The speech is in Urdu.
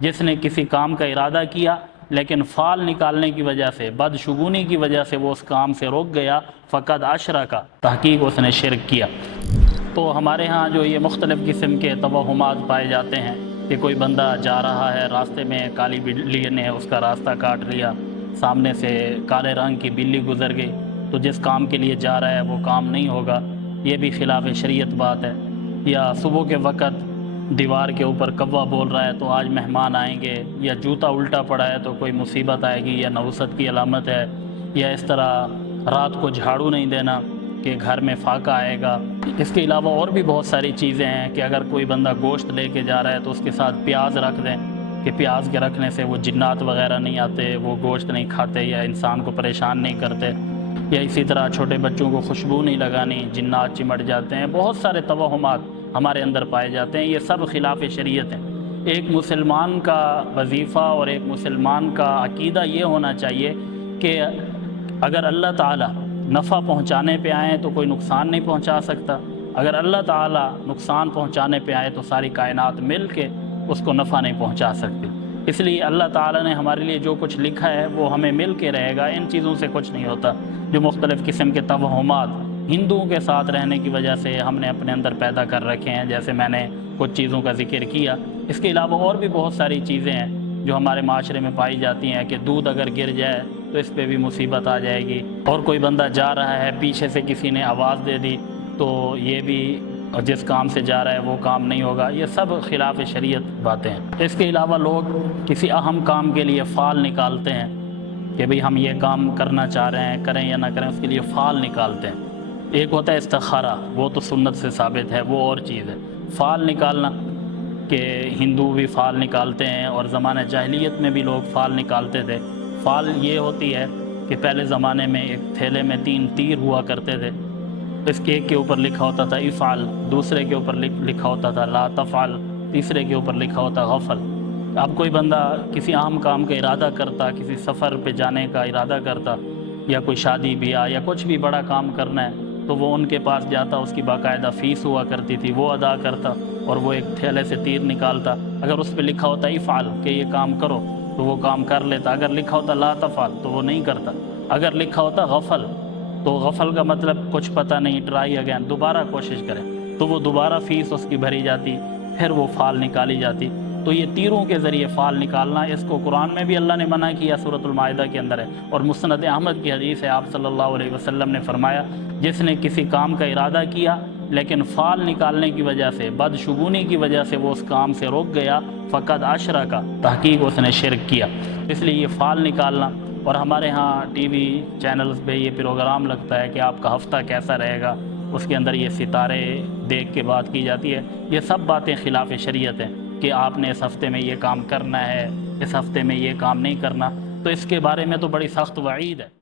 جس نے کسی کام کا ارادہ کیا لیکن فال نکالنے کی وجہ سے، بدشگونی کی وجہ سے وہ اس کام سے رک گیا، فقد اشرکا، تحقیق اس نے شرک کیا۔ تو ہمارے ہاں جو یہ مختلف قسم کے توہمات پائے جاتے ہیں کہ کوئی بندہ جا رہا ہے، راستے میں کالی بلی نے اس کا راستہ کاٹ لیا، سامنے سے کالے رنگ کی بلی گزر گئی، تو جس کام کے لیے جا رہا ہے وہ کام نہیں ہوگا، یہ بھی خلاف شریعت بات ہے۔ یا صبح کے وقت دیوار کے اوپر کوا بول رہا ہے تو آج مہمان آئیں گے، یا جوتا الٹا پڑا ہے تو کوئی مصیبت آئے گی یا نوست کی علامت ہے، یا اس طرح رات کو جھاڑو نہیں دینا کہ گھر میں فاقہ آئے گا۔ اس کے علاوہ اور بھی بہت ساری چیزیں ہیں کہ اگر کوئی بندہ گوشت لے کے جا رہا ہے تو اس کے ساتھ پیاز رکھ دیں کہ پیاز کے رکھنے سے وہ جنات وغیرہ نہیں آتے، وہ گوشت نہیں کھاتے یا انسان کو پریشان نہیں کرتے۔ یا اسی طرح چھوٹے بچوں کو خوشبو نہیں لگانی، جنات چمٹ جاتے ہیں۔ بہت سارے توہمات ہمارے اندر پائے جاتے ہیں، یہ سب خلاف شریعت ہیں۔ ایک مسلمان کا وظیفہ اور ایک مسلمان کا عقیدہ یہ ہونا چاہیے کہ اگر اللہ تعالیٰ نفع پہنچانے پہ آئیں تو کوئی نقصان نہیں پہنچا سکتا، اگر اللہ تعالیٰ نقصان پہنچانے پہ آئے تو ساری کائنات مل کے اس کو نفع نہیں پہنچا سکتی۔ اس لیے اللہ تعالیٰ نے ہمارے لیے جو کچھ لکھا ہے وہ ہمیں مل کے رہے گا، ان چیزوں سے کچھ نہیں ہوتا۔ جو مختلف قسم کے توہمات ہندوؤں کے ساتھ رہنے کی وجہ سے ہم نے اپنے اندر پیدا کر رکھے ہیں، جیسے میں نے کچھ چیزوں کا ذکر کیا، اس کے علاوہ اور بھی بہت ساری چیزیں ہیں جو ہمارے معاشرے میں پائی جاتی ہیں کہ دودھ اگر گر جائے تو اس پہ بھی مصیبت آ جائے گی، اور کوئی بندہ جا رہا ہے پیچھے سے کسی نے آواز دے دی تو یہ بھی جس کام سے جا رہا ہے وہ کام نہیں ہوگا۔ یہ سب خلاف شریعت باتیں ہیں۔ اس کے علاوہ لوگ کسی اہم کام کے لیے فال نکالتے ہیں کہ بھئی ہم یہ کام کرنا چاہ رہے ہیں، کریں یا نہ کریں، اس کے لیے فال نکالتے ہیں۔ ایک ہوتا ہے استخارہ، وہ تو سنت سے ثابت ہے، وہ اور چیز ہے۔ فال نکالنا کہ ہندو بھی فال نکالتے ہیں، اور زمانہ جاہلیت میں بھی لوگ فال نکالتے تھے۔ فال یہ ہوتی ہے کہ پہلے زمانے میں ایک تھیلے میں 3 تیر ہوا کرتے تھے، اس کے ایک کے اوپر لکھا ہوتا تھا افعل، دوسرے کے اوپر لکھا ہوتا تھا لا تفعل، تیسرے کے اوپر لکھا ہوتا غفل۔ اب کوئی بندہ کسی اہم کام کا ارادہ کرتا، کسی سفر پہ جانے کا ارادہ کرتا، یا کوئی شادی بیاہ یا کچھ بھی بڑا کام کرنا ہے تو وہ ان کے پاس جاتا، اس کی باقاعدہ فیس ہوا کرتی تھی، وہ ادا کرتا، اور وہ ایک تھیلے سے تیر نکالتا۔ اگر اس پہ لکھا ہوتا افعل کہ یہ کام کرو تو وہ کام کر لیتا، اگر لکھا ہوتا لا تفعل تو وہ نہیں کرتا، اگر لکھا ہوتا غفل تو غفل کا مطلب کچھ پتہ نہیں، ٹرائی اگین، دوبارہ کوشش کریں، تو وہ دوبارہ فیس اس کی بھری جاتی، پھر وہ فال نکالی جاتی۔ تو یہ تیروں کے ذریعے فال نکالنا، اس کو قرآن میں بھی اللہ نے منع کیا، سورۃ المائدہ کے اندر ہے، اور مسند احمد کی حدیث ہے، آپ صلی اللہ علیہ وسلم نے فرمایا جس نے کسی کام کا ارادہ کیا لیکن فال نکالنے کی وجہ سے، بدشگونی کی وجہ سے وہ اس کام سے رک گیا، فقد اشرکا، تحقیق اس نے شرک کیا۔ اس لیے یہ فال نکالنا، اور ہمارے ہاں ٹی وی چینلز پہ یہ پروگرام لگتا ہے کہ آپ کا ہفتہ کیسا رہے گا، اس کے اندر یہ ستارے دیکھ کے بات کی جاتی ہے۔ یہ سب باتیں خلاف شریعت ہیں کہ آپ نے اس ہفتے میں یہ کام کرنا ہے، اس ہفتے میں یہ کام نہیں کرنا، تو اس کے بارے میں تو بڑی سخت وعید ہے۔